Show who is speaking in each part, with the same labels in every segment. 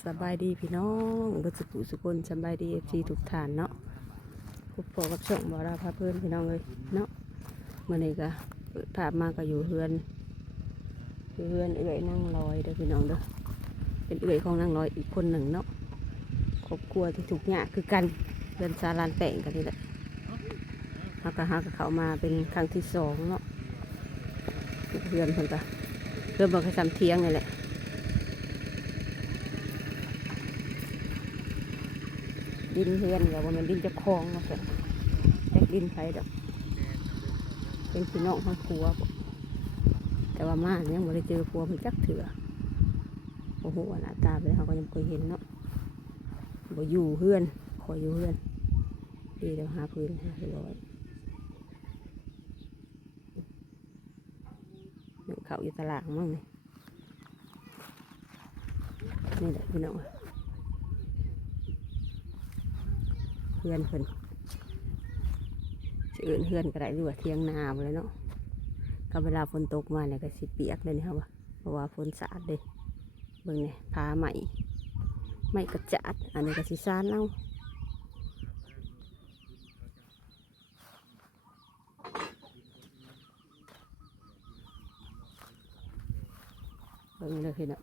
Speaker 1: สบายดีพี่น้องบัสกุสุคนสบายดีเอฟซีทุกท่านเนาะคุปโปกับช่องบอราพาเพื่อนพี่น้องเลยเนาะเมื่อนี้ก็เปิดภาพมาก็อยู่เฮือนเอื้อยนั่งลอยเด้อพี่น้องเด้อเป็นเอื้อยของนั่งลอยอีกคนหนึ่งเนาะครอบครัวที่ถูกเนี่ยคือกันเดินซาลานแป้งกันนี่แหละฮักกับเขามาเป็นครั้งที่สองเนาะเฮือนเพิ่นก็เริ่มมาทำเที่ยงนี่แหละดินเฮือนกับว่ามันดินจะคลองมาสิแต่ดินไผดอกเป็นพี่น้องทั้งครัวแต่ว่ามาเนี่ยไม่ได้เจอครัวมันจักเถื่อโอ้โหหน้าตาไปเขาก็ยังเคยเห็นเนาะบ่อยู่เฮือนคอยอยู่เฮือนดีเดี๋ยวหาพื้นหาร้อยหนึ่งเขาอยู่ตลาดมั่งนี่แหละพี่น้องเฮือนเพิ่นจะเอื่นเฮือนก็ได้ด้วยเทียงนาไปเลยเนาะก็เวลาฝนตกมาเนี่ยก็สิเปียกเลยนะครับเพราะว่าฝนสาดเลยเบิ่งเนี่ยพาใหม่กระจัดอันนี้ก็สิซานเอาเบิ่งเลยพี่น้อง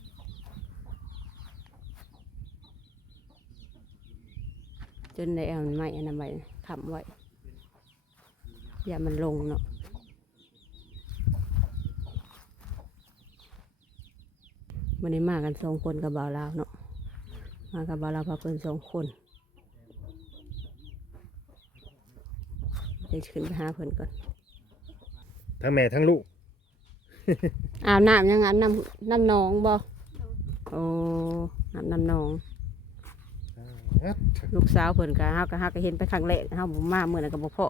Speaker 1: จนได้เอาไม้อันนั้นไว้ค้ำไว้อย่ามันลงเนาะวันนี้มากันสองคนกับบ่าวลาวเนาะมากับบ่าวลาวพาเพิ่นสองคนเดี๋ยวขึ้นไปหาเพิ่นก่อน
Speaker 2: ทั้งแม่ทั้งลูก
Speaker 1: อาบน้ำยังงั้นน้ำหนองบ่โอ้น้ำหนองลูกสาวเพิ่นก็เฮาก็เห็นไปครั้งแรกเฮาบ่มามื้อนั้นก็บ่พอ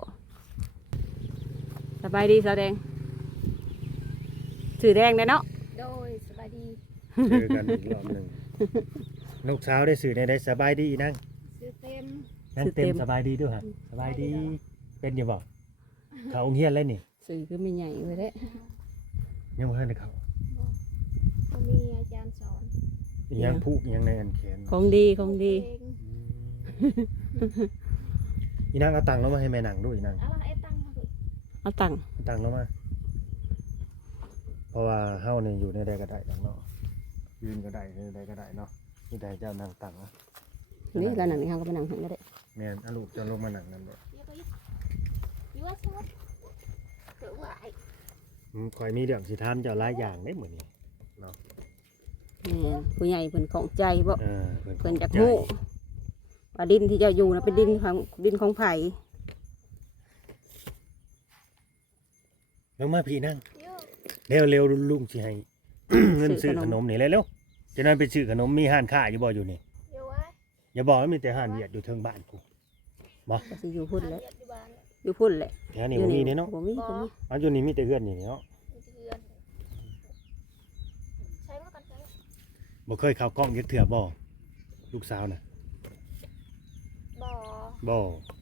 Speaker 1: สบายดีสาวแดงสื่อแดงได้เนาะ
Speaker 3: โดยสบายดี
Speaker 2: เจอกันอีกรอบหนึ่งลูกสาวได้สื่อในได้สบายดีนั่ง
Speaker 3: ซื้อเต็ม
Speaker 2: นั่งเต็มสบายดีด้วยฮะสบายดีเป็นอยู่บ่เขาองเฮียนเลยนี่
Speaker 1: สื่อคือมีใหญ่เลยเด้
Speaker 2: ยังบ่ทันได้เขา
Speaker 3: ก็มีอาจารย์สอน
Speaker 2: อีหยังผูกอีหยังในอันแขน
Speaker 1: ของดีของดี
Speaker 3: เอง
Speaker 2: อีนางเอาตังค์ลงมาให้แม่นางด้วยอีนาง
Speaker 3: อะไรไอ้ตั้งมาสิ
Speaker 1: เอาตังค์
Speaker 2: เอาตังค์ลงมาเพราะว่าเฮานี่อยู่ในใดก็ได้เนาะยืนก็ได้ในใดก็ได้เนาะมีแต่เจ้านางตังค์นะ
Speaker 1: นี่แล้วหนังนี่เฮาก็ไปนั่งหันก็ได้
Speaker 2: แม่นเอาลูกเจะลงมานั่งนั่นแหละ
Speaker 3: เดี๋ยวก็อยู่ว่าชอบเกิดว่าไอ้
Speaker 2: ข่อยมีเรื่องสิถามเจ้าหลายอย่างได้มื้อนี้
Speaker 1: นี่ผู้ใหญ่เพิ่นของใจบ่ เพิ่น
Speaker 2: ข
Speaker 1: จั
Speaker 2: อบ
Speaker 1: ก
Speaker 2: ใจ
Speaker 1: ฮู้ว่าดินที่เจ้าอยู่น่ะเป็นดินของไผ
Speaker 2: ลงมาพี่นั่ง
Speaker 3: เยอะ
Speaker 2: เร็วลุงสิให้ เงินซื้อขนมนี่เร็วๆจะนั่นไปซื้อขนมมีห้านค้าอยู่บ่อยู่นี่
Speaker 3: เยอะไว้
Speaker 2: อย่าบอกว่ามีแต่ห้านเวียดอยู่เทิงบ้านกูบ่
Speaker 1: ก็สิอยู่พุ่นแหละ
Speaker 3: เรียนอยู่บ้าน
Speaker 1: อยู่พุ่นแหละ
Speaker 2: แถวนี้บ่มีเนาะ
Speaker 1: บ่มี
Speaker 2: อันอยู่นี่มีแต่เฮือนนี่เนาะ
Speaker 3: มีเดือนใช้มากันใช้
Speaker 2: บ่เคยเข้ากล้องยักเถื่อบ่ลูกสาวน่ะ
Speaker 3: บ่อ
Speaker 2: บ่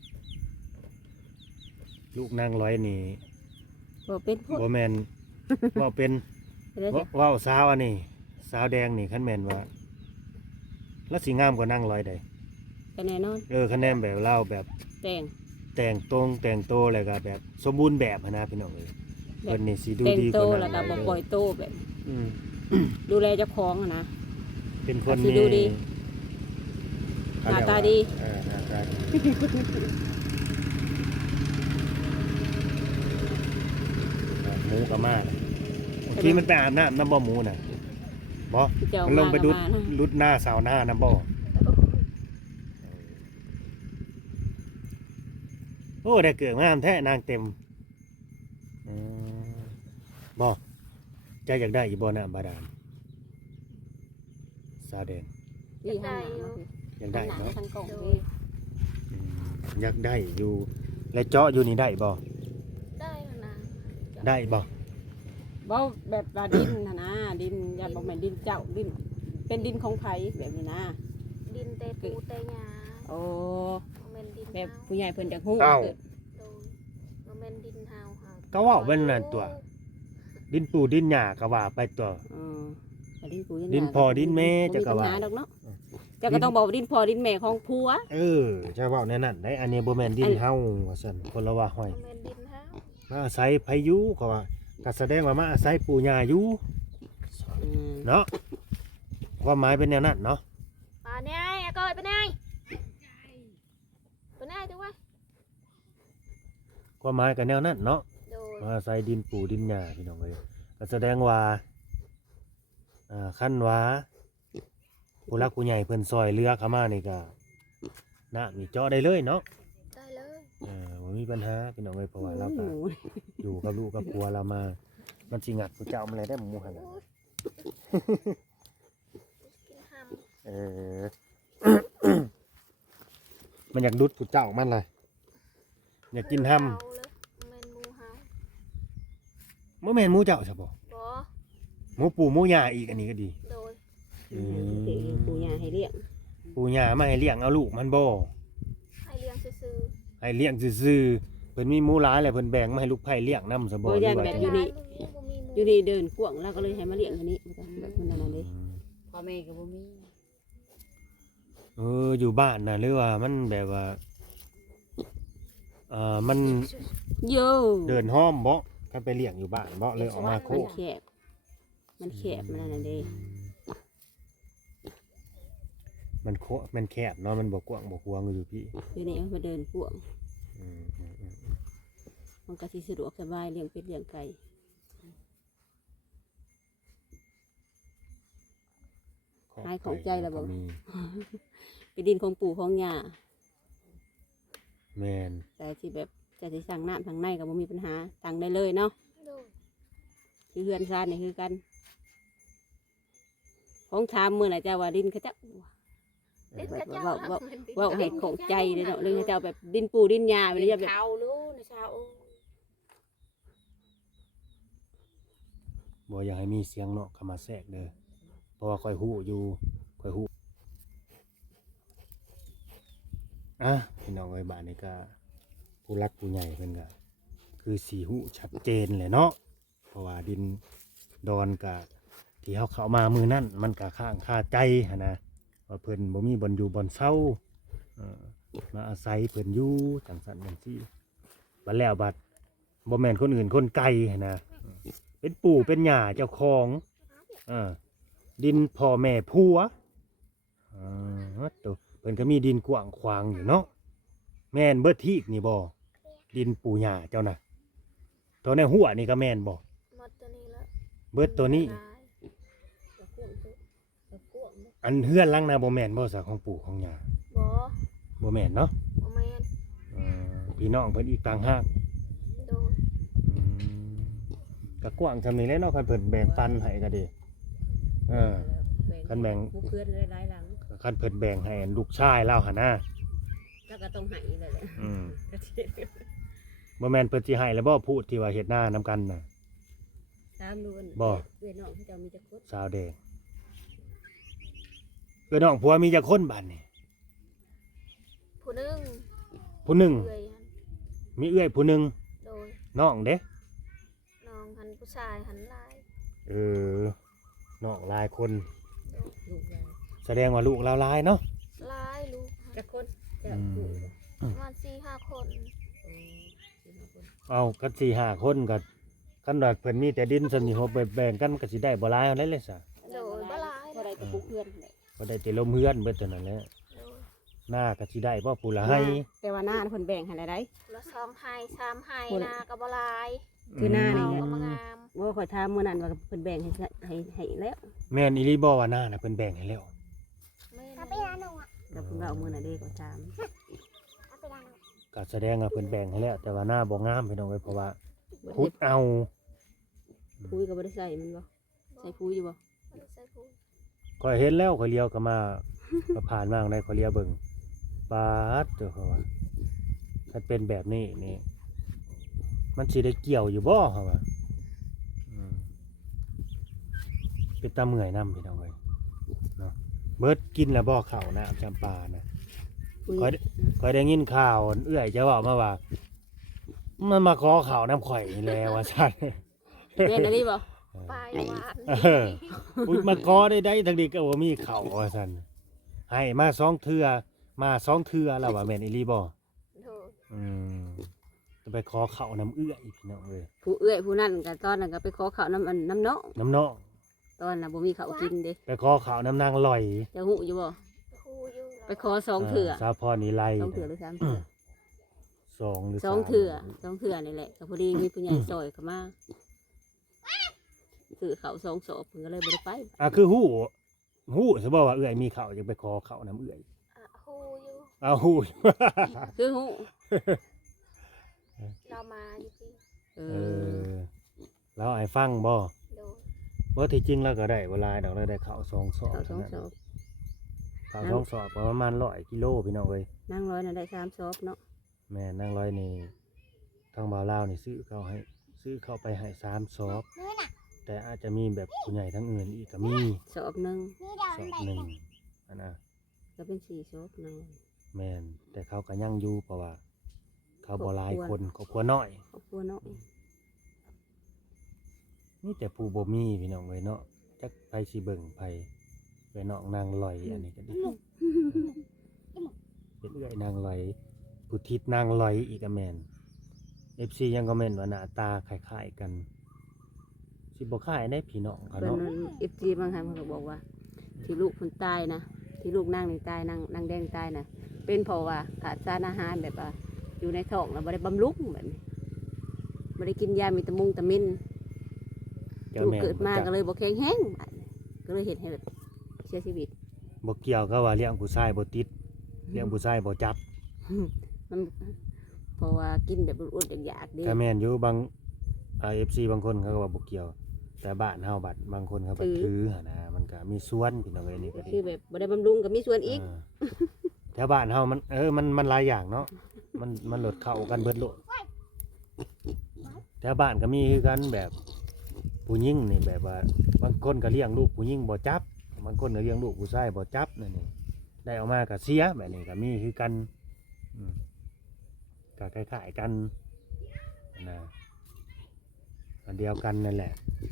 Speaker 2: ลูกนางร้อยนี่
Speaker 1: บ่เป็นพวก
Speaker 2: บ่แม่น ว่าเป็น
Speaker 1: ได้
Speaker 2: เว้าสาวอันนี้สาวแดงนี่คันแม่นว่าแล้วสิงามกว่านางร้อยใด
Speaker 1: ก็แน่นอน
Speaker 2: คะแนนแบบเล่าแบบ
Speaker 1: แต่ง
Speaker 2: แต่งตรงแต่งโตแล้วก็แบบสมบูรณ์แบบหั้นนะพี่น้องเอ้ยเพิ่นนี่สิดู
Speaker 1: แต่ง
Speaker 2: ดี
Speaker 1: โต
Speaker 2: กว่า
Speaker 1: แล้วก็
Speaker 2: นาง
Speaker 1: บ่
Speaker 2: ร้อย
Speaker 1: ปล่อยโตแบบ
Speaker 2: อืม
Speaker 1: ดูแลเจ้าของอะนะ
Speaker 2: เป็นคน
Speaker 1: สิดูดี หน้าตาดี
Speaker 2: หน้าตาดีหมูกับมาบางทีมันไปอาบน้ำบ่หมูน่ะบ่
Speaker 1: เจ้า
Speaker 2: มันลงไปดุด
Speaker 1: มานะ
Speaker 2: ลุดหน้าสาวหน้าน้ำบ่โอ้ได้เกิดงามแท้นางเต็มอืมบ่ใจอยากได้อีบ่น้ำบาดาลสาวแดง
Speaker 1: นี่หันหน้ามาสิ
Speaker 2: อยากได้
Speaker 1: หันหน้า
Speaker 2: เนาะ
Speaker 1: ทางกล่อง
Speaker 3: โด
Speaker 1: นี่
Speaker 3: ย
Speaker 2: อืมอยากได้อยู่และเจาะอยู่นี่ได้บ่
Speaker 3: ได้แล้วนะ
Speaker 2: ได้บ่
Speaker 1: บ่แบบว่าดินนะดินอย่าบอกแม่นดินเจ้าดินเป็นดินของไผแบบนี้นะ
Speaker 3: ดินเตปูเตหญ้า
Speaker 1: โอ้
Speaker 3: บ่แม่นดิน
Speaker 1: แบบ
Speaker 3: เฮา
Speaker 1: ผู้ใหญ่เพิ่นจักฮู้
Speaker 2: เอ้า
Speaker 1: เกิด
Speaker 3: โดยบ่แม่นดินเฮาเฮา
Speaker 2: ก็เว่าเป็นนั่นตัว ดินปูดินหญ้าก็ว่าไปตัว
Speaker 1: เออแต่ก็ดินปู่ดิน
Speaker 2: ดินพ่อดินแม่
Speaker 1: บ่
Speaker 2: จะ
Speaker 1: มี
Speaker 2: ก็
Speaker 1: ปัญ
Speaker 2: ว่า
Speaker 1: หาดอกเนาะเจ้าก็ต้องบอกว่าดินพ่อดินแม่ของผัว
Speaker 2: จะเว้าแนวนั้นได้อันนี้บ่แม่นดินเฮาว่าซั่นคนละว่าห้อย
Speaker 3: แม่นดินเฮา
Speaker 2: มาอาศัยไผอยู่ก็ว่าก็แสดงว่ามาอาศัยปู่ย่าอยู่
Speaker 1: อืม
Speaker 2: เนาะความหมายเป็นแนวนั้นเนาะ
Speaker 3: ป่าไหนอะก้อยไปไหนไปไหนจังวะ
Speaker 2: ความหมายก็แนวนั้นเนาะ
Speaker 3: โดย
Speaker 2: มาอาศัยดินปู่ดินย่าพี่น้องเอ้ยก็แสดงว่าคันว่าผู้รักผู้ใหญ่เพิ่นซอยเรือเข้ามานี่ก็น้ำนี่เจาะได้เลยเนาะ
Speaker 3: ได้เลย
Speaker 2: บ่มีปัญหาพี่น้องเอ้ยเพราะว่าเราก็
Speaker 1: โอ้ย
Speaker 2: อยู่กับลูกกับผัวเรามามันสิงัดผู้เจ้ามาเลยได้หมู่หั่นน่ะ
Speaker 3: โอ้ยกินห้ำ
Speaker 2: เออ มันอยากดุดผู้เจ้ามันเลยอยากกินห้ำ
Speaker 3: เฮาเลยแม่นหมูเฮา
Speaker 2: บ่แม่นหมูเจ้าซะบ่
Speaker 3: บ่
Speaker 2: หมูปู่หมูย่าอีกอันนี้ก็ดี
Speaker 3: โดย
Speaker 1: ปู่ย่าให้เลี้ยง
Speaker 2: ปู่ย่ามาให้เลี้ยงเอาลูกมันบ่
Speaker 3: ให้เลี้ยงซื่อ
Speaker 2: ให้เลี้ยงซื่อๆเพิ่นมีหมูหลายแล้วเพิ่นแบ่งมาให้ลูกไผ่เลี้ยงนำซะบ่
Speaker 1: บ่
Speaker 2: หรื
Speaker 1: ย่า
Speaker 2: อน ว่า
Speaker 1: แบบ
Speaker 3: ๆ
Speaker 1: อยู่นี่
Speaker 3: บ่มีหมู
Speaker 1: อยู่นี่เดินกว้างแล้วก็เลยให้มาเลี้ยงอันนี้แบบมันนั่นเด้
Speaker 4: พ่อแม่ก็บ่มี
Speaker 2: อยู่บ้านน่ะหรือว่ามันแบบว่ามัน
Speaker 1: โย
Speaker 2: เดินห้อมบ่คันไปเลี้ยงอยู่บ้านบ่เลยออกมาโค
Speaker 1: มันแคบมันแคบมันนั่นเด้
Speaker 2: มันแคบเนาะมันบ่กว้างบ่กว้างอยู่พี่
Speaker 1: อยู่นี่มันมาเดินกว้าง
Speaker 2: อืม
Speaker 1: มันก็สิสะดวกสบายเลี้ยงเป็ดเลี้ยงไก่หายของใจแล้วบ่
Speaker 2: มี
Speaker 1: เป็นดินของปู่ของย่า
Speaker 2: แม่น
Speaker 1: แต่ที่แบบจะสิสั่งน้ำทางในก็บ่มีปัญหาสั่งได้เลยเนาะ
Speaker 3: โดย
Speaker 1: คือเฮือนซานนี่คือกัน ของถามมื้อไหนเจ้าว่าดินเขาเจ้า
Speaker 3: เด็กกระเจ้า
Speaker 1: เว่าให้ของใจเลยเนาะเรื่องเขาเจ้าแบบดินปู่ดินยาไปเลยแบบ
Speaker 4: เขารู้นะชาวโอ้
Speaker 2: บ่อยากให้มีเสียงเนาะเข้ามาแทรกเด้อเพราะว่าค่อยฮู้อยู่ค่อยฮู้พี่น้องเอ้ยบ้านนี้ก็ผู้รักผู้ใหญ่เพิ่นก็คือสิฮู้ชัดเจนแหละเนาะเพราะว่าดินดอนก็ที่เฮาเข้ามามื้อนั้นมันก็ค้างคาใจหั่นนะว่าเพิ่นบ่มีบ่อนอยู่บ่อนเช่ามาอาศัยเพิ่นอยู่จังซั่นจังซี่บัดแล้วบัดบ่แม่นคนอื่นคนไกลหั่นนะเป็นปู่เป็นย่าเจ้าของดินพ่อแม่ผัวตัวเพิ่นก็มีดินกว้างขวางอยู่เนาะแม่นเบิดทีกนี่บ่ดินปู่ย่าเจ้าน่ะตัวในหัวนี่ก็แม่นบ่
Speaker 3: หมดตัวนี้แล้ว
Speaker 2: เบิดตัวนี้ อันเฮือนหลังนาบ่แม่นบ่ซะของปู่ของย่า
Speaker 3: บ่
Speaker 2: บ่แม่นเนาะ
Speaker 3: บ่แม่น
Speaker 2: พี่น้องเพิ่นอีกต่างหาก
Speaker 3: โดย
Speaker 2: ก็กว้างซำนี้แหละเนาะคันเพิ่นแบ่งปันให้ก็ดีคันแบ่ง
Speaker 1: ผู้เพื่อนเลยหลายหลัง
Speaker 2: คันเพิ่นแบ่งให้ลูกชายเราหั่นนะ
Speaker 1: แล้วก็ต้องให้เลยแหละ
Speaker 2: บ่แม่นเพิ่นสิให้แล้วบ่พูดที่ว่าเฮ็ดหน้านํกันน่ะ
Speaker 1: ตามดู
Speaker 2: บ่
Speaker 1: เอื้อน้องที่เจ้ามีจักคน
Speaker 2: สาวแดงน้องผัวมีจักคนบัดนี่
Speaker 3: ผู้หนึง
Speaker 2: ผู้หนึง
Speaker 3: เอื้อยหัน
Speaker 2: มีเอื้อยผู้หนึง
Speaker 3: โดย
Speaker 2: น้องเด้
Speaker 3: น้องหันผู้ชายหันหลาย
Speaker 2: น้องหลายคน
Speaker 1: ลูกเรา
Speaker 2: แสดงว่าลูกเราหลายเนาะ
Speaker 3: หลายลูกหัน
Speaker 1: จักคนเจ้าปู่
Speaker 3: ประมาณ4-5 คน
Speaker 2: เอากัน4-5คนก็คันว่าเพิ่นมีแต่ดินซั่นนี่เฮาไปแบ่งกันมันก็สิได้บ่หลายเท่านั้นเลยซะ
Speaker 3: โดยบ่หลาย
Speaker 1: เท่าไรกับผู้เพื่อนเลย
Speaker 2: บ่ได้แต่ลมเฮือนเบิดเท่านั้นแหละ
Speaker 3: โดย
Speaker 2: หน้าก็สิได้บ่ผู้ละให้
Speaker 1: แต่ว่าหน้าเพิ่นแบ่งให้ได้
Speaker 3: ละ2ไห้3ไห้นาก็บ่หลาย
Speaker 1: คือหน้านี่
Speaker 3: เอา
Speaker 1: แหละ
Speaker 3: ก็มางาม
Speaker 1: ว่าข่อยถามมื้อนั้นว่าเพิ่นแบ่งให้แล้ว
Speaker 2: แม่นอีหลีบ่ว่าหน้าน่ะเพิ่นแบ่งให้แล้ว
Speaker 3: แม่น
Speaker 1: แล้วเพิ่นก็เอามื้อนั้นเด้ก็ถาม
Speaker 2: ก็แสดงว่าเพิ่นแบ่งให้แล้ว แต่ว่าหน้าบ่งามพี่น้องเอ้ยเพราะว่าขุดเอา
Speaker 1: ปุ้ยก็บ่ได้ใส่มันบ่ใส่ปุ้ยอยู่บ่
Speaker 3: บ่ได้ใส่ผู้
Speaker 2: ก็เห็นแล้วก็เลี้ยวก็มาก็ผ่านมาข้างในก็เลี้ยวเบิ่งปาดเจ้าเขาว่าถ้าเป็นแบบนี้นี่มันสิได้เกี่ยวอยู่บ่เขาว่าเป็นตาเมื่อยนำพี่น้องเอ้ยเนาะเบิดกินแล้วบ่ข้าวน้ำจำปานะ
Speaker 1: ปุ้ย
Speaker 2: ข่อยได้ยินข่าวเอื้อยจะเว้ามาว่า มันมาขอข้าวน้ำข่อยนี่แหละว่าซั่น
Speaker 1: แม่นอันนี้บ่
Speaker 3: ไปหวาน
Speaker 2: เอออุ้ยมาขอได้ทางนี้ก็บ่มีข้าวว่าซั่นให้มา2เทื่อมา2เทื่อแล้วว่าแม่นอีหลีบ่
Speaker 3: โดย
Speaker 2: อืมจะไปขอข้าวน้ำเอื้อยพี่น้องเอ้ย
Speaker 1: ผู้เอื้อยผู้นั้นก็ตอนนั้นก็ไปขอข้าวน้ำน้ำเนาะ
Speaker 2: น้ำน้อง
Speaker 1: ตอนน่ะบ่มีข้าวกินเด้
Speaker 2: ไปขอข้าวน้ำนางลอย
Speaker 1: จะหูอยู่บ่
Speaker 3: ครูอยู่
Speaker 1: ไปขอสองเถื่อ
Speaker 2: สาพรนิไล
Speaker 1: สองเถื่อหรือสามเถื่อ
Speaker 2: สองหรือ
Speaker 1: สองเถื่อสองเถื่อนี่แหละก็พอดีมีผู้ใหญ่ซอยเข้ามาซื้อข้าวสองศอกเพิ่นก็เลยบ่ได้ไป
Speaker 2: อ่ะคือฮู้สิบอกว่าเอื้อยมีข้าวจะไปขอข้าวน้ำเอื้อย
Speaker 3: ครูอยู่
Speaker 2: เอาฮู้
Speaker 1: คือหู
Speaker 3: เรามาอยู่ที่
Speaker 1: เอ
Speaker 2: เอ
Speaker 1: อ
Speaker 2: อแล้วไอ้ฟังบ่
Speaker 3: โดย
Speaker 2: บ่ที่จริงแล้วก็ได้เวลาดอกแล้วได้ข้าว2สอบ
Speaker 1: ข้าวสองศอก
Speaker 2: ข้าว2สอบประมาณ100กิโลพี่น้องเอ้ย
Speaker 1: นั่งร้อยน่ะได้สามศอกเนาะ
Speaker 2: แม่นางร้อยนี่ทางบ่าวลาวนี่ซื้อเข้าไปให้3สอบแต่อาจจะมีแบบผู้ใหญ่ทั้งอื่นอีกก็มี
Speaker 1: ศอกหนึง
Speaker 2: สอบหนึ่งอันนะ
Speaker 1: ก็เป็นสี่ศอกหนึง
Speaker 2: แม่นแต่เขาก็ยังอยู่เพราะว่า เขาบ่หลาย
Speaker 1: ครอบครัว
Speaker 2: คนครอบครัวน้อย
Speaker 1: ครอบครัวน้อย
Speaker 2: นี่แต่ผู้บ่มีพี่น้องเอ้ยเนาะจักไผสิเบิ่งไผไปน้องนางลอยอันนี้ก็ดีเป็นเอื้อยนางลอยผู้ทิศนางลอยอีกอะแม่น FC ยังก็แม่นว่าหน้าตาคล้ายๆกันสิบ่คล้ายได้พี่น้องเขา
Speaker 1: เพิ่น
Speaker 2: เนาะ
Speaker 1: FG บางครั้งเพิ่นก็บอกว่า ที่ลูกเพิ่นตายนะที่ลูกนางนี่ตายนางแดงตายนะเป็นเพราะว่าขาดสารอาหารแบบว่าอยู่ในท้องแล้วบ่ได้บำรุงแบบนี้บ่ได้กินยามีตะมุงตะมิน ลูกเกิดมาก็เลยบ่แข็งแรงบัดนี้ก็เลยเฮ็ดให้แบบเสียชีวิต
Speaker 2: บ่เกี่ยวกับว่าเลี้ยงผู้ชายบ่ติดเลี้ยงผู้ชายบ่จับ
Speaker 1: มันเพราะว่ากินแบบอดๆอยากๆเด้
Speaker 2: ก็แม่นอยู่บางFC บางคนเขาก็ว่าบ่เกี่ยว แต่บ้านเฮาบัดบางคนเขาบัดถือหั่นนะมันก็มีส่วนพี่น้องเอ้ยนี่ก็ดี
Speaker 1: คือแบบบ่ได้บำรุงก็มีส่วนอีก
Speaker 2: แถวบ้านเฮามันมันหลายอย่างเนาะมันลดเข้ากันเบิดโลดแถวบ้านก็มีคือกันแบบผู้หญิงนี่แบบว่าบางคนก็เลี้ยงลูกผู้หญิงบ่จับบางคนก็เลี้ยงลูกผู้ชายบ่จับนั่นนี่ได้ออกมาก็เสียแบบนี้ก็มีคือกันอืมก็คล้ายๆกันนะอันเดียวกันนั่นแหละ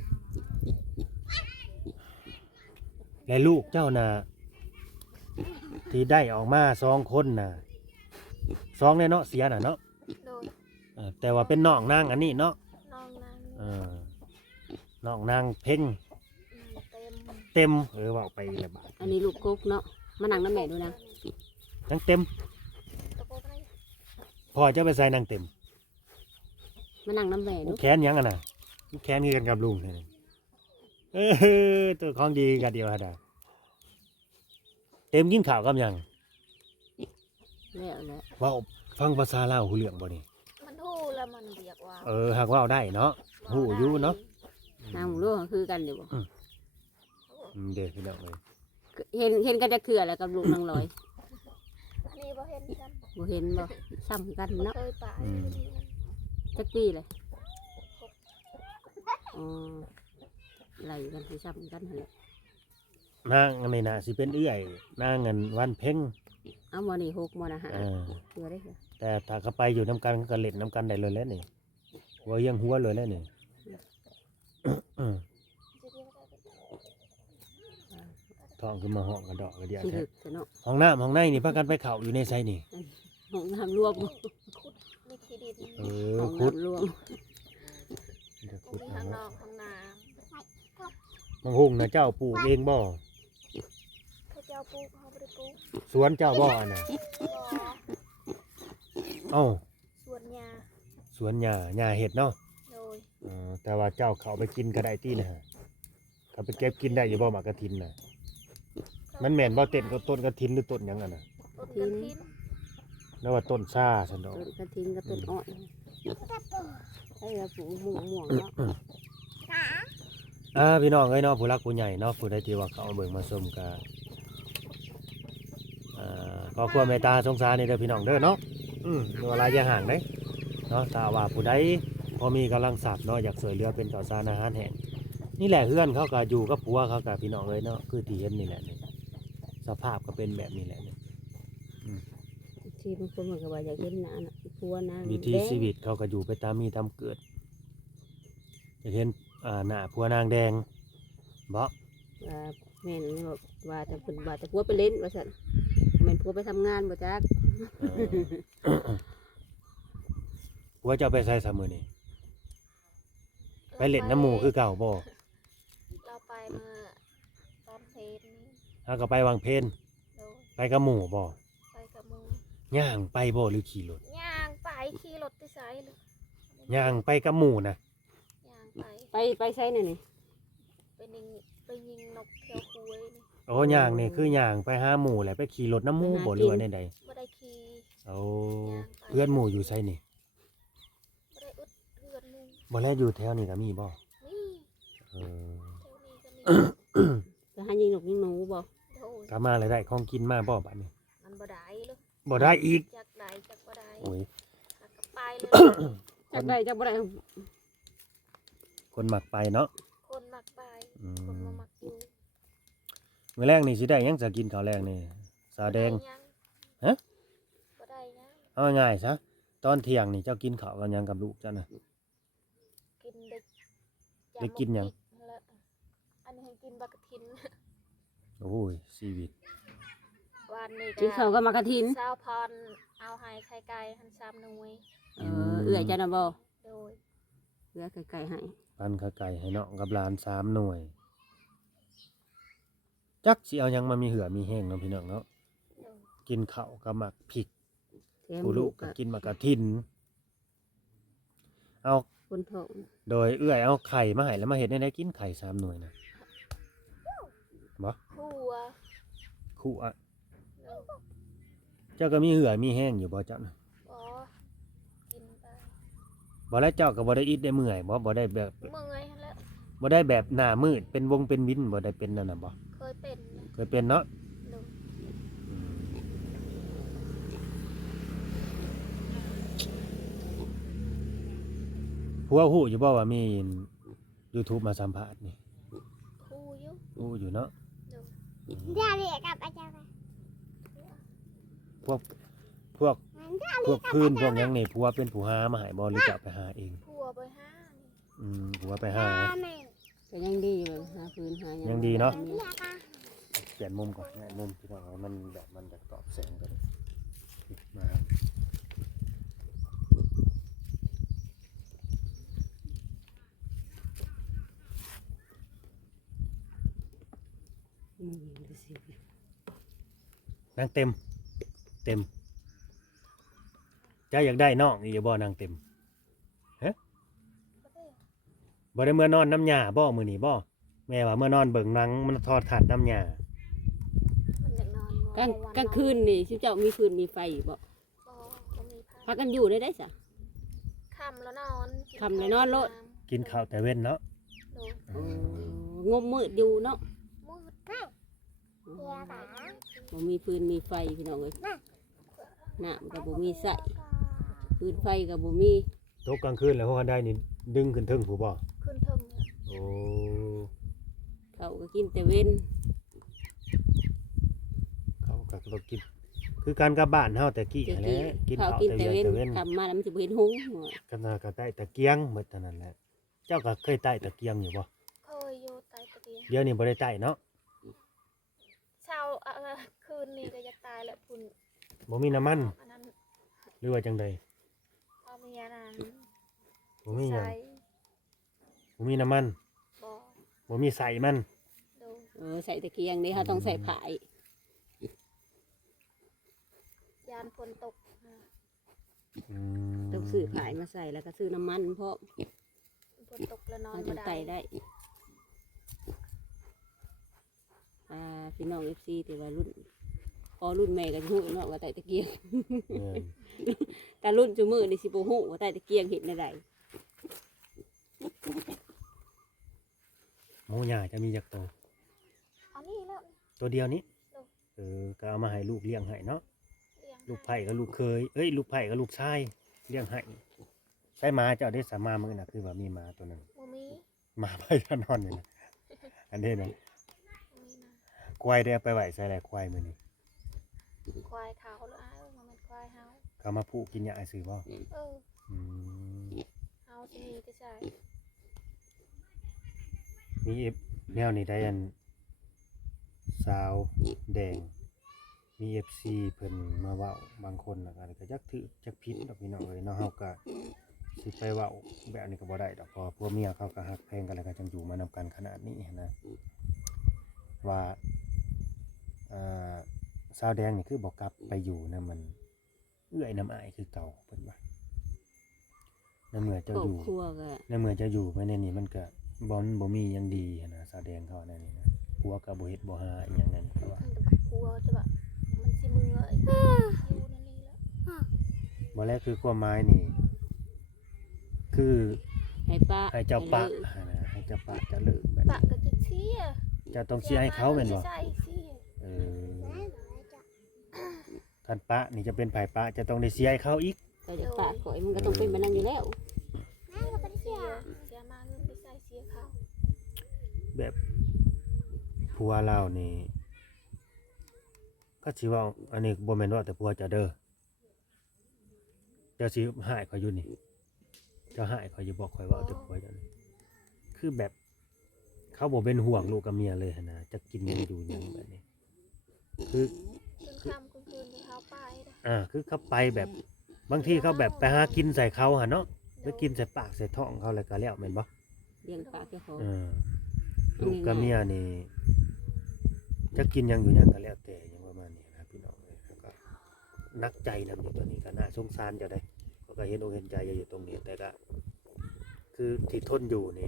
Speaker 2: และลูกเจ้าน่ะที่ได้ออกมา2คนน่ะ2เนี่ยเนาะเสียน่ะเนาะ
Speaker 3: โดย
Speaker 2: แต่ว่าเป็นน้องนางอันนี้เนาะ
Speaker 3: น้องนาง
Speaker 2: เออน้องนางเพ่ง
Speaker 3: เต็ม
Speaker 2: เว่าไปเลยบาด
Speaker 1: อันนี้ลูกกกเนาะมานั่งน้ำแม่ดูนะ
Speaker 2: นางเต็ม
Speaker 3: ตะโกนอะไร
Speaker 2: พ่อจะไปใส่นางเต็ม
Speaker 1: มานั่งน้ำแม่ดู
Speaker 2: แขนยังอ่ะนะแขนคือกันกับลุงเลยตัวของดีกันเดียวฮะดาเต็มกินข้าวกับหยัง
Speaker 1: แล้วแหละ
Speaker 2: เว่าฟังภาษาลาวหูเรื่องบ่นี่
Speaker 3: มันทู่แล้วมันเรียกว่า
Speaker 2: หากเว่าได้เนาะหูอยู่เนาะ
Speaker 1: นางหมูลูกคือกันอยู่บ่
Speaker 2: เด็กพี่น้องเลย
Speaker 1: เห็นกันจะเคือแล้วกับลูกนางลอย
Speaker 3: อันนี้บ่เห็นกัน
Speaker 1: บ่เห็นบ่ซ้ำกัน
Speaker 3: บ่
Speaker 1: เนาะ
Speaker 3: เคยไป
Speaker 1: จักปีเลยอ๋อไหลกันสิซ้ำกันหั่นแหละ
Speaker 2: นางอันนี้นะสิเป็นเอื้อยนางเงินวันเพ่ง
Speaker 1: เอาบ่นี่6บ่นะฮะ
Speaker 2: เออ
Speaker 1: เคือได้ค่ะ
Speaker 2: แต่ถ้าเขาไปอยู่น้ำกันเขาก็เล่นน้ำกันได้เลยแล้วนี่หัวเยี่ยงหัวเลยแล้วนี่ ท้องขึ้นมาห้องกันดอกกระเดีย
Speaker 1: ที่
Speaker 2: แท้
Speaker 1: ลึกซะเนาะ
Speaker 2: ห้องน้ำห้องในนี่พากันไปเข่าอยู่ในไซนี่
Speaker 1: ห้องน้ำรวมบ่
Speaker 3: ขุดในขี้ดิน
Speaker 1: ห้อง
Speaker 2: คุด
Speaker 1: น้ำรวม
Speaker 2: จะ
Speaker 3: ตร
Speaker 2: คุ
Speaker 3: ง
Speaker 2: ด
Speaker 3: นี้
Speaker 2: เอา
Speaker 3: ข้างน
Speaker 2: เนาะ
Speaker 3: อกข้างน้
Speaker 2: บางหุ่งนะเจ้าปลูกเองบ่
Speaker 3: ำเขาเจ้าปลูกเขาไม่ได้ปลูก
Speaker 2: สวนเจ้าบ่อันน่ะ
Speaker 3: บ่
Speaker 2: เอ้า
Speaker 3: สวนยา
Speaker 2: สวนหญ้าเห็ดเนาะ
Speaker 3: โดย
Speaker 2: แต่ว่าเจ้าเขาไปกินก็ได้ที่นะฮะเขาไปเก็บกินได้อยู่บ่หมากกระทินน่ะมันแม่นบ่เต้นก็ต้นกระทินหรือต้นหยังอ่ะน่ะ
Speaker 3: ต้นกระถิน
Speaker 2: แล้วว่าต้นซ่าซั่นดอก
Speaker 1: ต้นกระทิงกับต้นอ้อยให้เราปลูกม่วงๆเนาะ
Speaker 2: พี่น้องเอ้ยเนาะผู้รักผู้ใหญ่เนาะผู้ใดที่ว่าเขาเอาเบิ่งมาชมก็ขอความเมตตาสงสารนี่เด้อพี่น้องเด้อเนาะเวลาอย่าห่างเด้เนาะถ้าว่าผู้ใดพอมีกำลังทรัพย์เนาะอยากช่วยเหลือเป็นข้าวสารอาหารแห้งนี่แหละเพื่อนเขาก็อยู่กับผัวเขากับพี่น้องเอ้ยเนาะคือที่เห็นนี่แหละนี่สภาพก็เป็นแบบนี้แหละนี่
Speaker 1: ที่บางคนมันก็ว่าอยากเห็นหน้าน่ะผัวนาง
Speaker 2: วิถี
Speaker 1: แดง
Speaker 2: ชีวิตเขาก็อยู่ไปตามมีตามเกิดอยากเห็นหน้าผัวนางแดงบ่
Speaker 1: ว่าแม่นบอกว่าแต่เพิ่นว่าแต่ผัวไปเล่นว่าซั่นแม่นผัวไปทำงานบ่จัก
Speaker 2: ผัวเจ้าไปใส่ซะมื้อนี้ไปเล่นน้ำหมู่คือเก่าบ่
Speaker 3: เราไปเมื่อตอนเพลนนี้
Speaker 2: เฮาก็ไปวางเพลน
Speaker 3: โดย
Speaker 2: ไปกับหมู่บ่
Speaker 3: ไปกับหมู
Speaker 2: ย่างไปบ่หรือขี่รถ
Speaker 3: ย่างไปขี่รถที่ไซเลย
Speaker 2: ย่างไปกับหมู่นะ
Speaker 3: ย่างไป
Speaker 1: ไปใช้น่ะนี่
Speaker 3: ไปยิงนกเทียวคุยนี่
Speaker 2: โอ้ย่างนี่คือย่างไปหาหมู่แหละไปขี่รถน้ำหมู่บ่หรือว่าใด
Speaker 3: บ่ได้ขี่
Speaker 2: ๆเอาเพื่อนหมู่อยู่ไสนี่
Speaker 3: บ่ได้อึดเพื่อนหมู
Speaker 2: บ่แลอยู่แถวนี้ก็มีบ่
Speaker 3: นี่
Speaker 2: เออ
Speaker 3: เท่านี้ก็มี
Speaker 1: จะหายิงนกยิงหนูบ่
Speaker 3: โดย
Speaker 2: กลับมาเลยได้ของกินมาบ่บัดนี้
Speaker 3: มันบ่ได้เลย
Speaker 2: บ่ได้อีก
Speaker 3: จักได้จักบ่ได้
Speaker 2: โอ้ย
Speaker 3: หักกไปเลย
Speaker 1: จักได้จักบ่ได้
Speaker 2: คนมักไปเนาะ
Speaker 3: คนมักไป
Speaker 2: อื
Speaker 3: คน
Speaker 2: ม
Speaker 3: มามักอยู่
Speaker 2: มื้อแรงนี่สิได้หยังจะกินข้าวแรงนี่สาแดง
Speaker 3: บ่ไยัง
Speaker 2: ฮะ
Speaker 3: บ่ได้ยัง
Speaker 2: เอาง่ายๆซะตอนเที่ยงนี่เจ้ากินข้าวกันหยังกับลูกเจ้าน่ะ
Speaker 3: กินได้
Speaker 2: ได้กินหยัง
Speaker 3: แล้วอันนี้ให้กินบักกะทิน
Speaker 2: โอ้ยชีวิต
Speaker 3: วันนี้
Speaker 1: กินข้าวก็มากระทิน
Speaker 3: สาวพรเอาให้ไข่ไก่หันซ้ำหน่วย
Speaker 1: เอื้อยจันน่ะบ่
Speaker 3: โดย
Speaker 1: เอื้อยไกลๆให้
Speaker 2: ปันข้าวไก่ให้น้องกับหลาน3หน่วย จักสิเอาหยังมามีเหือมีแห้งเนาะพี่น้องเนาะ
Speaker 3: โดย
Speaker 2: กินข้าวกับหมักพริก
Speaker 1: แถม
Speaker 2: ผู้ลูกก็กินหมักกะทิน เอา
Speaker 1: คนท้อง
Speaker 2: โดยเอื้อยเอาไข่มาให้แล้วมาเฮ็ดให้ได้กินไข่3หน่วยนะบ่
Speaker 3: หัว
Speaker 2: คู่อ่ะ
Speaker 3: โดย
Speaker 2: เจ้าก็มีเหือมีแห้งอยู่บ่เจ้าน่ะ
Speaker 3: บ่กินไป
Speaker 2: บ่แล้วเจ้าก็บ่ได้อิดได้เมื่อยบ่ได้แบบ
Speaker 3: เมื่อยหั่นแหล้ว
Speaker 2: บ่ได้แบบหน้ามืดเป็นวงเป็นวินบ่ได้เป็นนั่นน่ะบ่
Speaker 3: เคยเป็นนะ
Speaker 2: เคยเป็นเนาะ
Speaker 3: โดย
Speaker 2: ผัวฮู้อยู่บ่ว่ามี YouTube มาสัมภาษณ์นี่
Speaker 3: คู่อยู่
Speaker 2: ฮู้อยู่เนาะ
Speaker 3: โดย
Speaker 5: อย่าเรียกกับอาจารย์
Speaker 2: พวกพวกพื้นพวกหยังนี่ผัวเป็นผู้หามาให้บ่หรือเจ้าไปหาเอง
Speaker 3: ผัวไปห้านี่
Speaker 2: ผัวไปหา
Speaker 5: แม่
Speaker 1: ก็ยังดีอยู่หาพื้นหาห
Speaker 2: ยังดีเนาะ
Speaker 5: เรียกอ่ะ
Speaker 2: เปลี่ยนมุมก่อนนะมุมที่เราเอามันแบบมันจะตอบแสงกันมา
Speaker 1: ดูสิ
Speaker 2: นางเต็มเจ้าอยากได้น้องอีกบ่นางเต็มฮะบ่ได้เมื่อนอนน้ำหญ้าบ่มื้อนี้บ่แม่ว่าเมื่อนอนเบิ่งหนังมันทอดถาดน้ำหญ้า
Speaker 3: มันอยากนอน
Speaker 1: กลางคืนนี่สิเจ้ามีฟืนมีไฟบ่
Speaker 3: บ่มีไผ
Speaker 1: พากันอยู่ได้ซะ
Speaker 3: ค่ำแล้วนอน
Speaker 1: ค่ำแล้วนอนโลด
Speaker 2: กินข้าวแต่เว้นเนาะ
Speaker 3: โดย
Speaker 1: งมมืดอยู่เนาะ
Speaker 3: มืด
Speaker 5: เรียกอ่ะ
Speaker 1: บ่มีฟืนมีไฟพี่น้องเอ้ยน้ำก็บ่มีใส่ฟืนไฟก็บ่มี
Speaker 2: ตกกลางคืนแล้วหัวได้นี่ดึงขึ้นเทิงผู้บ่
Speaker 3: ขึ้นเทิงเนี่ย
Speaker 2: โอ้
Speaker 1: เขาก็กินแต่เว้น
Speaker 2: เขาก็ต้องกินคือการกลับบ้านเฮาแต่กี้
Speaker 1: แต่
Speaker 2: นั่นแห
Speaker 1: กี้
Speaker 2: ละกิน
Speaker 1: เขา
Speaker 2: ข้าว
Speaker 1: กิน
Speaker 2: แต่
Speaker 1: แต่
Speaker 2: เวียน
Speaker 1: เว้น
Speaker 2: แต่เว้น
Speaker 1: ทำมาแล้วมันสิบ่เห็นหงส์
Speaker 2: ก็น่าก็ได้ตะเกียงหมดเท่านั้นแหละ เจ้าก็เคยใต้ตะเกียงอยู่บ่
Speaker 3: เคยอยู่ใต้ตะเกียง
Speaker 2: เดี๋ยวนี้บ่ได้ใต้เนาะ
Speaker 3: เช้าคืนนี้ก็อยากตายแล้วพุ่น
Speaker 2: บ่มีน้ำมัน
Speaker 3: อันนั้น
Speaker 2: หรือว่าจังใด
Speaker 3: เอาเมียนั้น
Speaker 2: บ่มีหยัง
Speaker 3: ใส่
Speaker 2: บ่มีน้ำมัน
Speaker 3: บ่
Speaker 2: บ่มีใส่มัน
Speaker 3: ดู
Speaker 1: ใส่ตะเกียงนี่เขาต้องใส่ผาย
Speaker 3: ยานฝนตก
Speaker 2: อืม
Speaker 1: ต้องซื้อผายมาใส่แล้วก็ซื้อน้ำมันเพราะ
Speaker 3: ฝนตกแล้วนอน
Speaker 1: เขา
Speaker 3: บ่
Speaker 1: จะ
Speaker 3: ได้
Speaker 1: ไต่ได้พี่น้อง FC ที่ว่ารุ่นพอรุ่นแม่ก็ฮู้เนาะว่าไต่ตะเกียง
Speaker 2: เออ
Speaker 1: แต่รุ่นจุมือนี่สิบ่ฮู้ว่าไต่ตะเกียงเห็นได้
Speaker 2: หมูหย่าจะมีจักตัว
Speaker 3: อันนี้แล้ว
Speaker 2: ตัวเดียวนี้
Speaker 3: ลูก
Speaker 2: ก็เอามาให้ลูกเลี้ยงให้เนาะ
Speaker 3: เลี้ยง
Speaker 2: ลูกไผ่กับลูกเคยลูกไผ่กับลูกชายเลี้ยงให้ใช่หมาเจ้าได้สามามื้อน่ะคือว่ามีหมาตัวหนึง
Speaker 3: บ่มี
Speaker 2: หมาไผ่ทานอนนี่นะอันนี้นะ
Speaker 3: บ่มีนะ
Speaker 2: ควายได้เอาไปไหวใส่อะไรควายมื้อนี้
Speaker 3: ควายขาวหรืออ้ายมันเป็นควายเฮา
Speaker 2: เขามาผูกกินหญ้าซื่อบ่
Speaker 3: เออ
Speaker 2: อืม
Speaker 3: เฮาสิมีแต่ใส่
Speaker 2: มีแนวนี้ได้อันสาวแดงมี FC เพิ่นมาเว้าบางคนน่ะก็จักถือจักผิดดอกพี่น้องเอ้ยเนาะเฮาก็สิไปเว้าแบบนี้ก็บ่ได้ดอกเพราะพวกเมียเขาก็ฮักแพงกันแล้วก็จังอยู่มานำกันขนาดนี้นะว่าสาวแดงนี่คือบ่กลับไปอยู่นำมันเอื้อยน้ำอายคือเก่าเพิ่นว่าในเมื่อเจ้า
Speaker 1: ครอ
Speaker 2: อบ ยู่
Speaker 1: ครัวก็
Speaker 2: ในเมื่อเจ้าอยู่ไปในนี้มันก็บ่มีหยังดีหั้นนะสาวแดงเขานั่นนี่นะผัวก็บ่เฮ็ดบ่หาอีหยังนั่นคือว่า
Speaker 3: มันจะกลัวจะแบบมันสิมืออยู่นั่นนี่แล้ว
Speaker 2: บ่แลคือความหมายนี่คือ
Speaker 1: ให้ป้า
Speaker 2: ให้เจ้าปะ
Speaker 1: ให้ลิก
Speaker 2: หั้นนะให้เจ้าปะเจ้าเลิกแบบ
Speaker 3: ปะ
Speaker 2: นี้
Speaker 3: ก็จะเสีย
Speaker 2: เจ้าต้องเสียให้เขาแม่นบ่
Speaker 3: ใช่เสีย
Speaker 2: เออท่านปะนี่จะเป็นไผปะจะต้องได้เสียให้เขาอีก
Speaker 1: ก็จะปะข่อยมันก็ต้องเป็นแบบนั้นอยู่แล้ว
Speaker 3: เสียมาเงินไปใส่เสียเขา
Speaker 2: แบบผัวเรานี่ก็สิว่าอันนี้บ่แม่นว่าแต่ผัวเจ้าเด้อเจ้าสิหายเขาอยู่นี่เจ้าหายเขาอยู่บอกข่อยว่าแต่ผัวเจ้านี่คือแบบเขาบ่เป็นห่วงลูกกับเมียเลยหั่นนะจะกินหยังอยู่หยังแบบนี้คือ
Speaker 3: คืนค่ำคืนเขาไปนะ
Speaker 2: คือเขาไปแบบบางทีเขาแบบไปหากินใส่เขาหั่นเนาะไปกินใส่ปากใส่ท้องเขาแล้วก็แล้วแม่นบ่
Speaker 1: เลี้ยงปากเจ้าของ
Speaker 2: ลูกกับเมียนี่จะกินหยังอยู่หยังก็แล้วแต่หยังประมาณนี้นะพี่น้องเอ้ยแล้วก็นักใจนำอยู่ตัวนี้ก็น่าสงสารเจ้าได้ก็เห็นอกเห็นใจอยู่ตรงนี้แต่ก็คือที่ทนอยู่นี่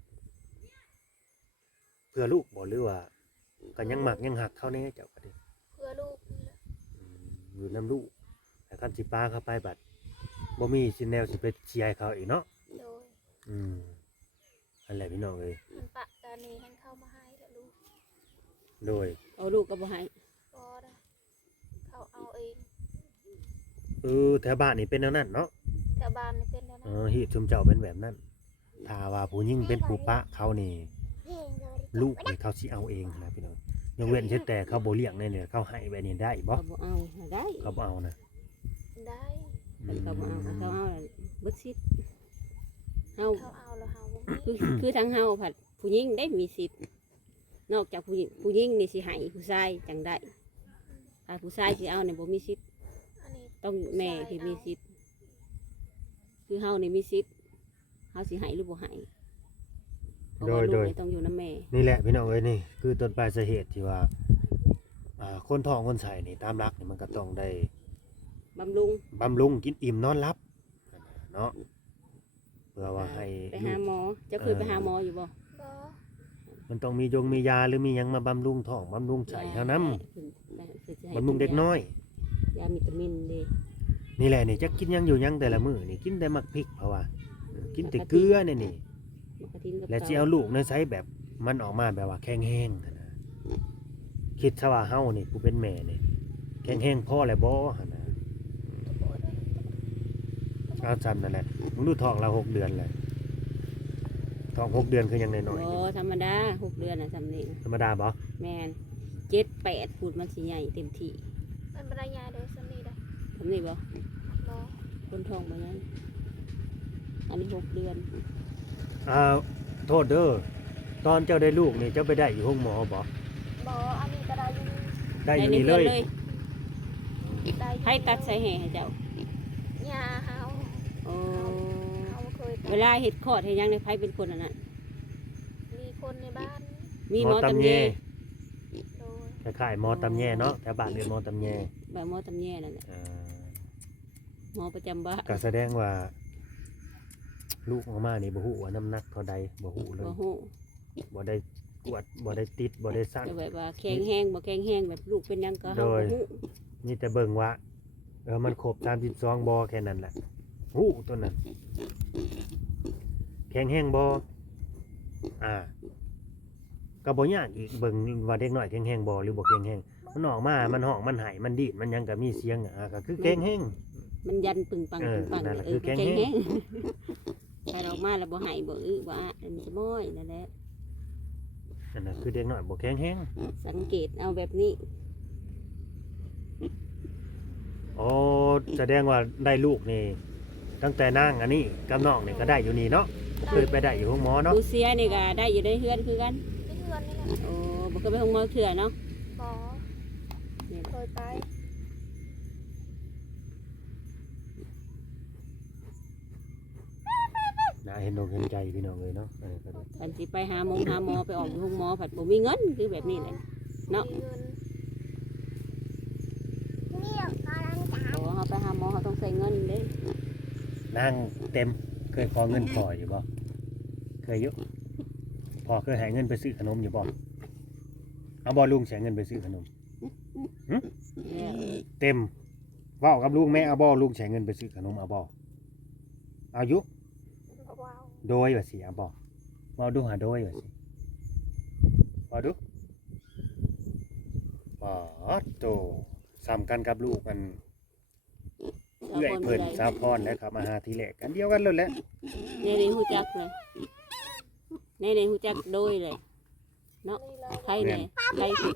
Speaker 2: เพื่อลูกบ่หรือว่าก็ยังมักยังหักเขาแน่เจ้าก็ดิ
Speaker 3: เพื่อลูกนี่แหละ
Speaker 2: อยู่น้ำลูกแต่คันสิป้าเข้าไปบัดบ่มีสิแนวสิไปเชียร์ให้เขาอีกเนาะ
Speaker 3: โดย
Speaker 2: อันแหละพี่น้องเอ้ย
Speaker 3: มันปะตานีให้เข้ามาให้แล้วลูก
Speaker 2: โดย
Speaker 1: เอาลูกก็บ่ให้
Speaker 3: ก็ได้เขาเอาเอง
Speaker 2: แถวบ้านนี่เป็นแนวนั้นเนาะ
Speaker 3: แถวบ้านนี่เป็นแล้วนะ
Speaker 2: ฮีดชุมเจ้าเป็นแบบนั้นถ้าว่าผู้หญิงเป็นผู้ปะเขานี่ลูกนี่เขาสิเอาเองนะพี่น้องยกเว้นแต่เขาบ่เลี้ยงในเนี่ยเขาให้แบบนี้ได้บ่
Speaker 1: เขาบ่เอาได้
Speaker 2: เขาบ่เอานะ
Speaker 3: ได้
Speaker 1: แต่เขาบ่เอาเขาเอาเบิดสิทธิ์เฮา
Speaker 3: เขาเอาแล้วเฮาบ่มี
Speaker 1: คือทางเฮาผัดผู้หญิงได้มีสิทธิ์นอกจากผู้หญิงนี่สิให้ผู้ชายจังได้ถ้าผู้ชายสิเอาเนี่ยบ่มีสิทธิ์
Speaker 3: อันนี้
Speaker 1: ต้องแม่ที่มีสิทธิ์คือเฮานี่มีสิทธิ์เฮาสิให้หรือบ่ให้เพราะว่าลูกนี่ต้องอยู่นำแม่
Speaker 2: นี่แหละพี่น้องเอ้ยนี่คือต้นปลายสาเหตุที่ว่าคนท้องคนใส่นี่ตามหลักนี่มันก็ต้องได้
Speaker 1: บำรุง
Speaker 2: บำรุงกินอิ่มนอนหลับเนาะเพื่อว่าให้
Speaker 1: ไปหาหมอเจ้าเคยไปหาหมออยู่บ่
Speaker 3: บ่
Speaker 2: มันต้องมีมียาหรือมีหยังมาบำรุงท้องบำรุงใส่เท่านั้นบำรุงเด็กน้อย
Speaker 1: ยาวิตามินเด้
Speaker 2: นี่แหละนี่จะกินหยังอยู่หยังแต่ละมื้อนี่กินแต่มักพริกเพราะว่ากินแต่เกลือนี่
Speaker 1: มะกะทินกับ
Speaker 2: และสิเอาลูกในไซส์แบบมันออกมาแบบว่าแข็งแห้งหั่นนะคิดซะว่าเฮานี่ผู้เป็นแม่นี่แข็งแห้งพอแล้วบ่หั่นนะเอาซ้ำนั่นแหละมึงดูท้องเรา6 เดือนแล้วท้อง6 เดือนคือยังน้อย
Speaker 1: บ่ธรรมดา6 เดือนน่ะสำนี้
Speaker 2: ๆธรรมดาบ่
Speaker 1: แม่น7-8พูดมันสิใหญ่เต็มที่
Speaker 3: มันบ่ได้ยาเด้อซันนี่ได้
Speaker 1: ทำนี่บ่
Speaker 3: บ่
Speaker 1: คนท้องบ่ยังอันนี้6 เดือน
Speaker 2: โทษเด้อตอนเจ้าได้ลูกนี่เจ้าไปได้อยู่ห้องหมอบ่
Speaker 3: บ่อันนี้ก็ได้อยู่
Speaker 2: ได้อยู่นี่เลย
Speaker 3: ได้อยู่
Speaker 1: ให้ตัดสายแห่ให้เจ้าย
Speaker 3: าเฮา
Speaker 1: โอ้
Speaker 3: เฮาบ่เคยตัด
Speaker 1: เวลาเฮ็ดคลอดให้ยังในไผเป็นคนอันนั้น
Speaker 3: มีคนในบ้าน
Speaker 1: มีหมอตำแย
Speaker 3: โดย
Speaker 2: คล้ายๆหมอตำแยเนาะแต่บ้านเรียนหมอตำแย
Speaker 1: แบบหมอตำแยนั่นแหละ
Speaker 2: อ่า
Speaker 1: หมอประจำบ้าน
Speaker 2: ก็แสดงว่า ลูกออกมานี่บ่ฮู้ว่าน้ำหนักเท่าใดบ่ฮู้เลย
Speaker 1: บ่ฮู้
Speaker 2: บ่ได้กวดบ่ได้ติดบ่ได้สั่ง
Speaker 1: จะแบบว่าแข็งแห้งบ่แข็งแห้งแบบลูกเป็นหยังก็เฮาบ่ฮู้
Speaker 2: มีแต่เบิ่งว่ามันครบ32บ่แค่นั้นแหละฮู้ตัวนั้นแข็งแรงบ่ก็บ่ยากอีกเบิ่งว่าเด็กน้อยแข็งแรงบ่หรือบ่แข็งแรงมันออกมามันห้องมันไห้มันดีดมันหยังก็มีเสียงก็คือแข็งแรง
Speaker 1: มันยันปึงปังปึงปัง
Speaker 2: นั่นแหละ
Speaker 1: เอ
Speaker 2: คือ อแข็ง
Speaker 1: แข็ง
Speaker 2: แรง
Speaker 1: แห้งถ้าออกมาแล้วบ่ให้บ่บ่อะมันจะม้อยนั่นแหละ
Speaker 2: นั่นน่ะคือเด็กน้อยบ่แข็งแรง
Speaker 1: สังเกตเอาแบบนี้
Speaker 2: อ๋อแสดงว่าได้ลูกนี่ตั้งแต่นางอันนี้กับน้องนี่ก็ได้อยู่นี่เนาะ
Speaker 1: แ
Speaker 2: เคยไปได้อยู่ห้องหมอเนาะ
Speaker 1: ผู้เสียนี่ก็ได้อยู่ในเฮือนคือกัน
Speaker 3: ที่เดือนนี่แหละ
Speaker 1: โอ้บ่เคยไปห้องหมอเถื่อเนาะ
Speaker 3: บอ
Speaker 1: นี่
Speaker 3: เคยไป
Speaker 2: น่าเห็นอกเห็นใจพี่น้องเลยเนาะก็เลย
Speaker 1: อันสิไปหาหมอไปออกอยู่ห้องหมอผัดบ่มีเงินคือแบบนี้แหละเนาะ
Speaker 3: มีเงิน
Speaker 5: นี่เรากำลังจะ
Speaker 1: โอ้เฮาไปหาหมอเขาต้องใช้เงินเด้
Speaker 2: นั่งเต็มเคยขอเงินพ่ออยู่บ่เคยอยู่พ่อเคยให้เงินไปซื้อขนมอยู่บ่เอาบ่ลุงใช้เงินไปซื้อขนม
Speaker 1: เนี่ย
Speaker 2: เต็มเว้ากับลุงแม่เอาบ่ลุงใช้เงินไปซื้อขนมเอาบ่เอาอยู่
Speaker 3: ว้าว
Speaker 2: โดยว่าสิเอาบ่เว้าดูหาโดยว่าสิเว้าดูปอดโตซ้ำกันกับลูกมันเอื้อยเพิ่นสาวพรนะครับมาหาทีแรกกันเดียวกันเลยแหละ
Speaker 1: ในฮู้จักเลยในฮู้จักโดยเลย
Speaker 3: นี่เลย
Speaker 1: ใครเนี่ยใครสิ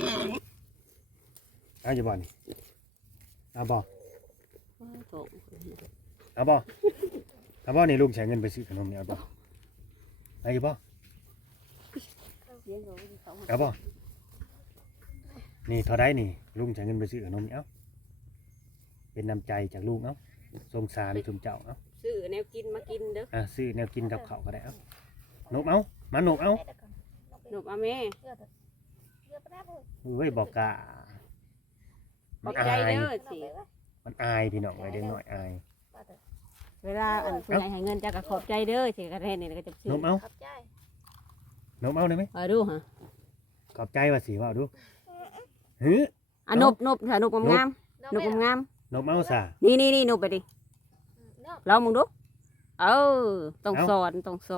Speaker 2: เอาอยู่บ่นี่เอาบ่
Speaker 1: โถ
Speaker 2: เอาบ่เอาบ่นี่ลุงใช้เงินไปซื้อขนมนี่เอาบ่เอาอยู่บ่
Speaker 1: เลี้ยงเขา
Speaker 2: เอาบ่นี่เท่าใดนี่ลุงใช้เงินไปซื้อขนมนี่เอาเป็นน้ำใจจากลูกเนาะสงสารชุมเจ้าเนาะ
Speaker 1: ซื้อแนวกินมากินเด้อ
Speaker 2: ซื้อแนวกินกับข้าวก็ได้เอานกเอามานกเอา
Speaker 3: ได้แต่ก่อน
Speaker 1: หนุบเอาแม่
Speaker 3: เลือกไปได้เลย
Speaker 2: เฮ้ยบอกกะ
Speaker 1: ข
Speaker 2: มั
Speaker 1: อน บ
Speaker 2: อา
Speaker 1: ใจ
Speaker 2: ย
Speaker 1: เด้อสิ
Speaker 2: มันอายพี่น้องเลยเด็กน้อยอาย
Speaker 1: เวลาอันผู้ใหญ่ให้เงินจะก็ขอบใจเด้อสิกระแทนนี่ก็จะซื้
Speaker 2: น
Speaker 1: อก
Speaker 2: เอา
Speaker 3: ขอบใจ
Speaker 2: นกเอาได้ไหม
Speaker 1: เอาดูฮะ
Speaker 2: ขอบใจว่าสิว่าดูเฮ้ย
Speaker 1: อ่ะนบถ้านบงามนบงาม
Speaker 2: นกเอาซะ
Speaker 1: นี่นบไปดิ
Speaker 3: เนาะ
Speaker 1: ลองมึงดูต้องสอน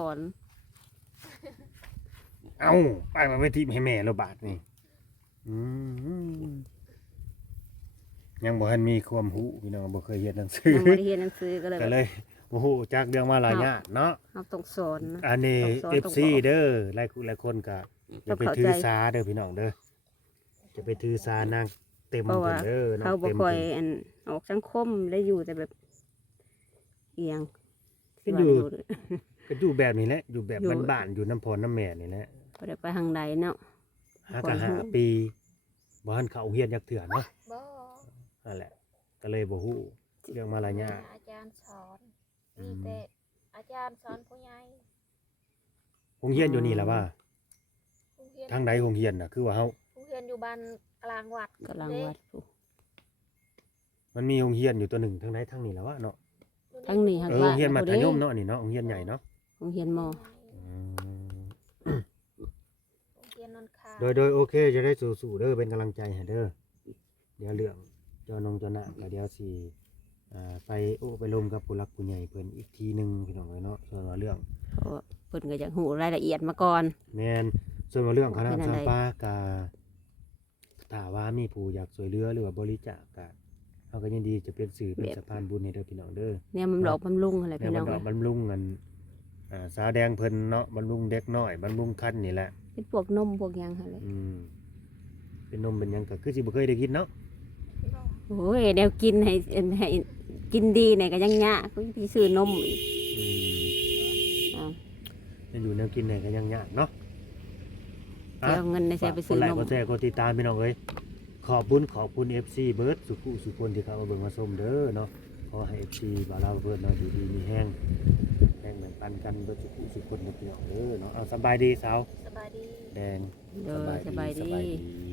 Speaker 2: เอาไปมาไปทิมให้แม่เราบาทนี่อืมยังบ่ทันมีความรู้พี่น้องบ่เคยเรียนหนังสือ
Speaker 1: ยังไม่ได้เรียนหนังสือก็เลย
Speaker 2: ก็เลยโอ้โหจากเรื่องมาหลายอย่างเนาะ
Speaker 1: เราต้องสอนนะ
Speaker 2: อันนี้
Speaker 1: ต้องสอน
Speaker 2: FC เด้อหลายคนก็อย่าไป
Speaker 1: ต้องเข้าใจ
Speaker 2: ถือสาเด้อพี่น้องเด้อจะไปถือสานางเต็ม
Speaker 1: เพราะ
Speaker 2: เพิ่
Speaker 1: ว่าน
Speaker 2: เด้อน้
Speaker 1: เขา
Speaker 2: อง
Speaker 1: บ่
Speaker 2: เต็ม
Speaker 1: ค่อย
Speaker 2: เพิ่น
Speaker 1: อันออกสังคมได้อยู่แต่แบบเอียง
Speaker 2: ก็อยู่ ก็อยู่แบบนี้แหละอยู่แบบ
Speaker 1: อยู่
Speaker 2: บ้านๆอยู่น้ำพรน้ำแม่นี่แหละ
Speaker 1: บ่ได้ไปทางใดเนาะ
Speaker 2: 5 กับ
Speaker 1: บ่รู้
Speaker 2: 5 ปีบ่ทันเข้าโรงเรียนจักเทื่อเนาะ
Speaker 3: บอ
Speaker 2: นั่นแหละก็เลยบ่ฮู้เรื่องมารยาท
Speaker 3: อาจารย์สอนมีแต่อาจารย์สอนผู้ใหญ่
Speaker 2: โรงเรียนอยู่นี่ล่ะว่า
Speaker 3: โรงเรียน
Speaker 2: ทางใดโรงเรียนน่ะคือว่าเฮา
Speaker 3: โรงเรียนอยู่บ้านกลางวัด
Speaker 1: กำลังวัดผู้
Speaker 2: มันมีโรงเรียนอยู่ตัวหนึ่งทางใดทางนี้ล่ะว่าเนาะ
Speaker 1: ทั้งนี้หัก
Speaker 2: โรงเรียนมัธยม
Speaker 1: เนาะ
Speaker 2: เนาะนี่เนาะโรงเรียนใหญ่เนาะ
Speaker 1: โรงเรียนมอ
Speaker 2: อืม
Speaker 3: โรงเรียนนนท์คา
Speaker 2: โดยโอเคจะได้สู้ๆเด้อเป็นกำลังใจให้เด้อเดี๋ยวเรื่องเจ้านงเจ้าหน้าก็เดี๋ยวสิไปโอ้ไปลมกับผู้หลักผู้ใหญ่เพิ่นอีกทีหนึงพี่น้องเอ้ยเนาะส่วนว่าเรื่อง
Speaker 1: เพราะว่าเพิ่นก็อยากรู้รายละเอียดมาก่อน
Speaker 2: แม่นส่วนว่าเรื่องคณะ
Speaker 1: เป็นอะไร
Speaker 2: สัมปากาถ้าว่ามีผู้อยากช่วยเหลือหรือว่าบริจาคก็เฮาก็ยินดีจะเป็นสื่อเป็นสะพานบุญให้เด้อพี่น้องเด้อ
Speaker 1: เนี่ยมันหลอกบำรุงอะไร
Speaker 2: แม่
Speaker 1: พี่น้
Speaker 2: บั
Speaker 1: อง
Speaker 2: นดอกบำรุงกันสาแดงเพิ่นเนาะบำรุงเด็กน้อยบำรุงคันนี่แหละ
Speaker 1: เป็นพวกนมพวกหยังหั่นแหละ
Speaker 2: เป็นนมเป็นหยังก็คือสิบ่เคยได้กินเนาะ
Speaker 1: โอ้ยแนวกินให้กินดีเนี่ยก็ยังยากก็ไปซื้อนมอีก
Speaker 2: อืม
Speaker 1: อ้าว
Speaker 2: จะอยู่แนวกินไหนก็ยังยากเนาะ
Speaker 1: จะเอาเงินในใช้ไปซื้อ
Speaker 2: คนไล
Speaker 1: น
Speaker 2: ค์
Speaker 1: ม
Speaker 2: กดแชร์กดติดตามพี่น้องเอ้ยขอบคุณ FC เบิร์ดสุคนที่เข้ามาเบิ่งมาชมเด้อเนาะขอให้ FC บ่าวลาวเพิ่นเนาะอยู่ดีมีแห้งแบ่งปันกันเบิดสุคนเด้อพี่น้องเด้อเนาะเอาสบายดีสาว
Speaker 3: สบายดี
Speaker 2: แดง
Speaker 1: เด้อสบายดี
Speaker 2: สบายดี